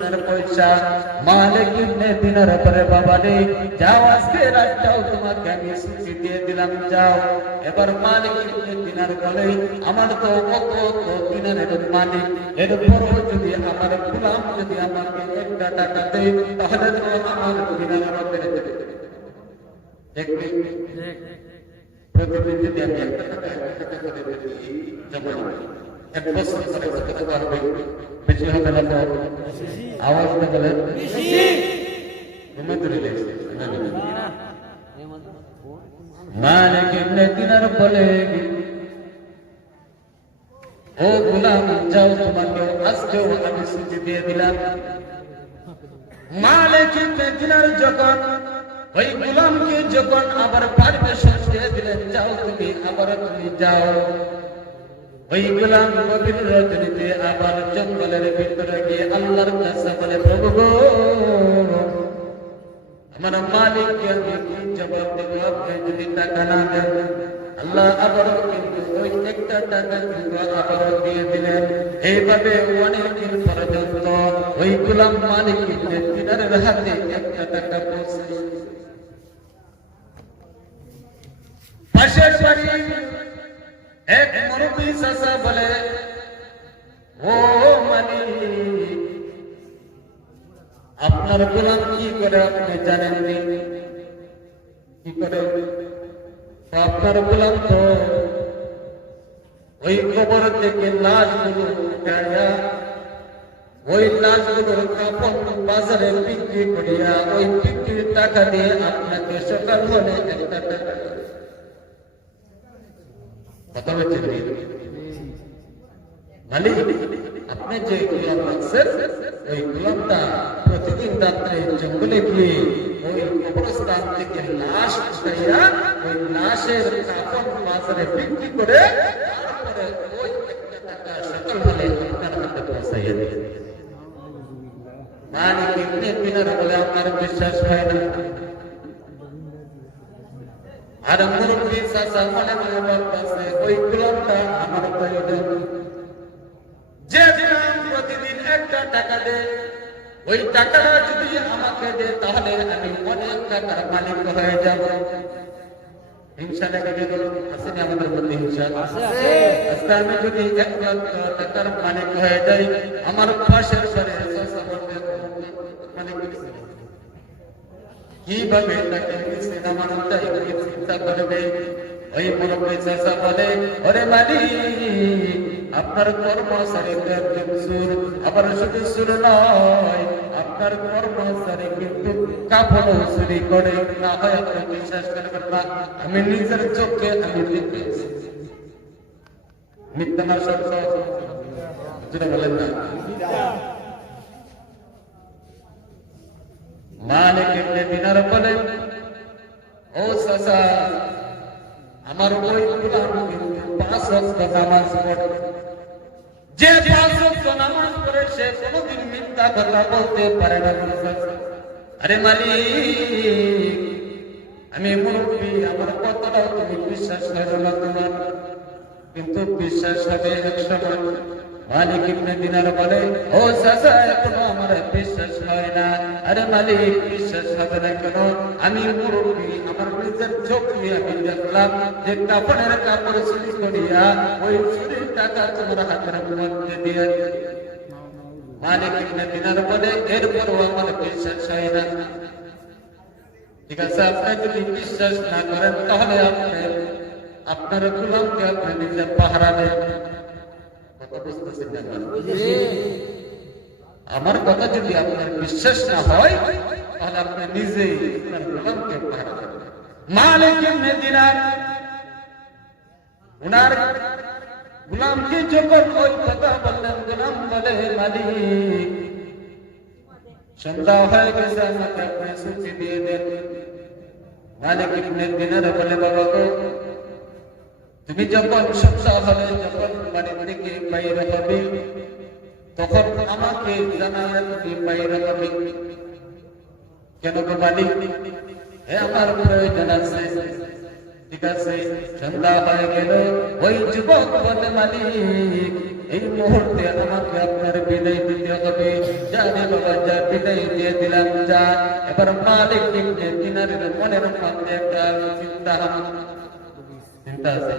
পয়সা মালিক ইবনে দিনার পরে বাবা রে যাও আজকে রাতটাও তোমাকে আমি ছুটি দিয়ে দিলাম যাও। এবার মালিক ইবনে দিনার বলে আমার তো কত দিনারের মালিক, এরপরও যদি আমার গোলাম যদি আমাকে একটা টাকা দেয় তাহলে তো আমার দিনার বেড়ে দেবে। প্রতিদিন যদি আমি একটা টাকা করে দিই যেমন এক বছর করে করতে পারবে, বেশি হবে না? আওয়াজ না বলে মালিক ইবনে দিনার বলে ও গোলাম যাও তোমাকে আজকেও আমি ছুটি দিয়ে দিলাম। মালিক ইবনে দিনার যখন ওই গোলামকে যখন আবার পারমিশন দিয়ে দিলেন যাও তুমি আবার তুমি যাও, ওই গোলাম গভীর রজনীতে আবার জঙ্গলের ভিতরে গিয়ে আল্লাহর কাছে বলে প্রভু গো আমার মালিককে আমি কি জবাব দেব আপনি যদি টাকা না দেন? আল্লাহ আবারও কিন্তু ওই একটা টাকা কিন্তু আবারও দিয়ে দিলেন। এইভাবে অনেকদিন পর্যন্ত ওই গোলাম মালিক ইবনে দিনারের হাতে একটা টাকা পৌঁছে। পাশের বাড়ি এক মুরব্বী চাচা বলে ও মালিক আপনার গোলাম কি করে আপনি জানেননি? কি করে? আপনার গোলাম তো ওই কবর থেকে লাশগুলো উঠাইয়া ওই লাশগুলোর কাপড় বাজারে বিক্রি করিয়া ওই বিক্রির টাকা দিয়ে আপনাকে সকাল হলে একটা টাকা কথা বলছেন মালিক আপনি যে গোলাম রাখছেন ওই গোলামটা প্রতিদিন রাত্রে জঙ্গলে গিয়ে ওই কবরস্থান থেকে লাশ উঠাইয়া ওই লাশের কাপড় বাজারে বিক্রি করে তারপরে ওই একটা টাকা সকাল হলে আপনার হাতে পৌঁছাইয়া দেয়। মালিক ইবনে দিনার বলে আপনার বিশ্বাস হয় না? আর মুরব্বী চাচা মনে মনে ভাবতেছে ওই গোলামটা আমার প্রয়োজন, যে গোলাম প্রতিদিন একটা টাকা দেয় ওই টাকাটা যদি আমাকে দেয় তাহলে আমি অনেক টাকার মালিক হয়ে যাব। হিংসা লেগে গেল, আসেনি আমাদের মধ্যে হিংসা? আজকে আমি যদি 1 লক্ষ টাকার মালিক হয়ে যাই আমার পাশের ঘরে চাচা বলবে কিভাবে তাকে আমার চিন্তা করবে। ওই মুরব্বী চাচা বলে ওরে মালিক আপনার কর্মচারীদের একজন সুর, আবার শুধু সুর নয় আপনার কর্মচারী কিন্তু কাপড় চুরি করে। না হয় আপনি বিশ্বাস করবেন না, আমি নিজের চোখে আমি দেখেছি। মিথ্যা না সত্য? যেটা বলেন না। মালিক ইবনে দিনার বলে ও চাচা আমার ওই গোলাম কিন্তু 5 ওয়াক্ত নামাজ পড়ে, যে 5 ওয়াক্ত নামাজ পড়ে সে কোনোদিন মিথ্যা কথা বলতে পারে না। আরে মালিক আমি মুরব্বী আমার কথাটাও তুমি বিশ্বাস করো না তোমার, কিন্তু বিশ্বাস হবে এক সময়। মালিক ইবনে দিনার বলে ও চাচা এখনো আমার বিশ্বাস হয় না। আরে মালিক বিশ্বাস হবে না কেন? আমি মুরব্বী আমার নিজের চোখ দিয়ে আমি দেখলাম যে কাপড়ের কাপড় চুরি করিয়া ওই চুরির টাকা তোমার হাতের মধ্যে দিয়ে। মালিক ইবনে দিনার বলে এরপরও আমার বিশ্বাস হয় না। ঠিক আছে আপনি যদি বিশ্বাস না করেন তাহলে আপনি আপনার গোলামকে আপনি নিজে পাহারা দেন। আমার কথা যদি আপনার বিশ্বাস না হয় তাহলে আপনি নিজেই আপনার গোলামকে পাহারা দেন। মালিক ইবনে দিনার উনার গোলামকে যখন ওই কথা বললেন গোলাম বলে মালিক সন্ধ্যা হয়ে গেছে আমাকে আপনি ছুটি দিয়ে দেন। মালিক ইবনে দিনার বলে বাবা গো তুমি যখন সন্ধ্যা হলে যখন বাড়ি থেকে বাইরে হবে তখন আমাকে জানালে তুমি বাইরে হবে কেন গো মালিক? আমার প্রয়োজন আছে। ঠিক আছে সন্ধ্যা হয়ে গেল। ওই যুবক বলে মালিক এই মুহূর্তে আমাকে আপনার বিদায় দিতে হবে। জানি বাবা, যা বিদায় দিয়ে দিলাম, যা। এবার মালিক ইবনে দিনারের মনের মধ্যে একটা চিন্তা আছে,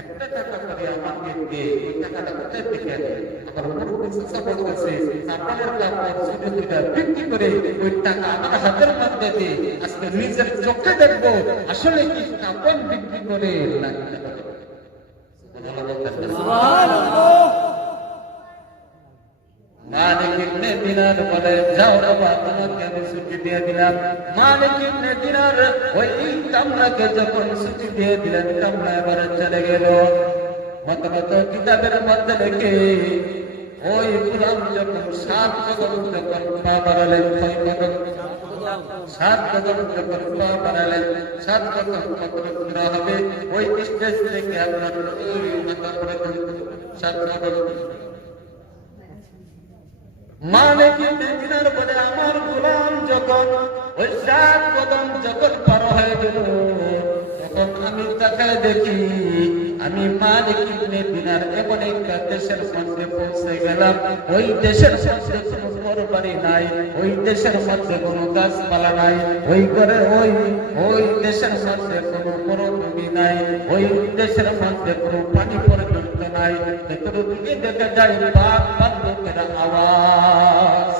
একটা টাকা করে আমাকে দে, ওই টাকাটা কোথায় থেকে আনে? আমার মুরব্বি চাচা বলতেছে, আপনার কাপড় ছোট দুইটা বিক্রি করে ওই টাকা আমার হাতের মধ্যে দিয়ে আজকে নিজের চোখে দেখবো আসলে কি কাপড় বিক্রি করে লাখ টাকা। মালিক ইবনে দিনার বলে, যাও বাবা, তোমাকে আমি ছুটি দিয়ে দিলাম। মালিক ইবনে দিনার ওই কামলাকে যখন ছুটি দিয়ে দিলেন, কামলা এবার চলে গেল। মত কিতাবের মধ্যে লেখে ওই গোলাম যখন 7 কদম যখন পা বাড়ালেন, 6 কদম 7 কদম যখন পা বাড়ালেন, 7 কদম কখন পুরা হবে ওই স্টেজ থেকে আপনার ওই মাথা পড়ে 7 কদম। মালিক ইবনে দিনার বলে, আমার গোলাম যখন ওই 7 কদম যখন পার হয়ে গেল, তখন আমি তাকায় দেখি আমি মালিক ইবনে দিনার এমন একটা দেশের মধ্যে পৌঁছে গেলাম, ওই দেশের মধ্যে কোনো ঘরবাড়ি নাই, ওই দেশের মধ্যে কোনো গাছপালা নাই, ওই ঘরে ওই দেশের মধ্যে কোনো মরুভূমি নাই, ওই দেশের মধ্যে কোনো পানি পর্যন্ত নাই। ভেতর দিকে দেখা যায় বাঘ ভাল্লুকের আওয়াজ।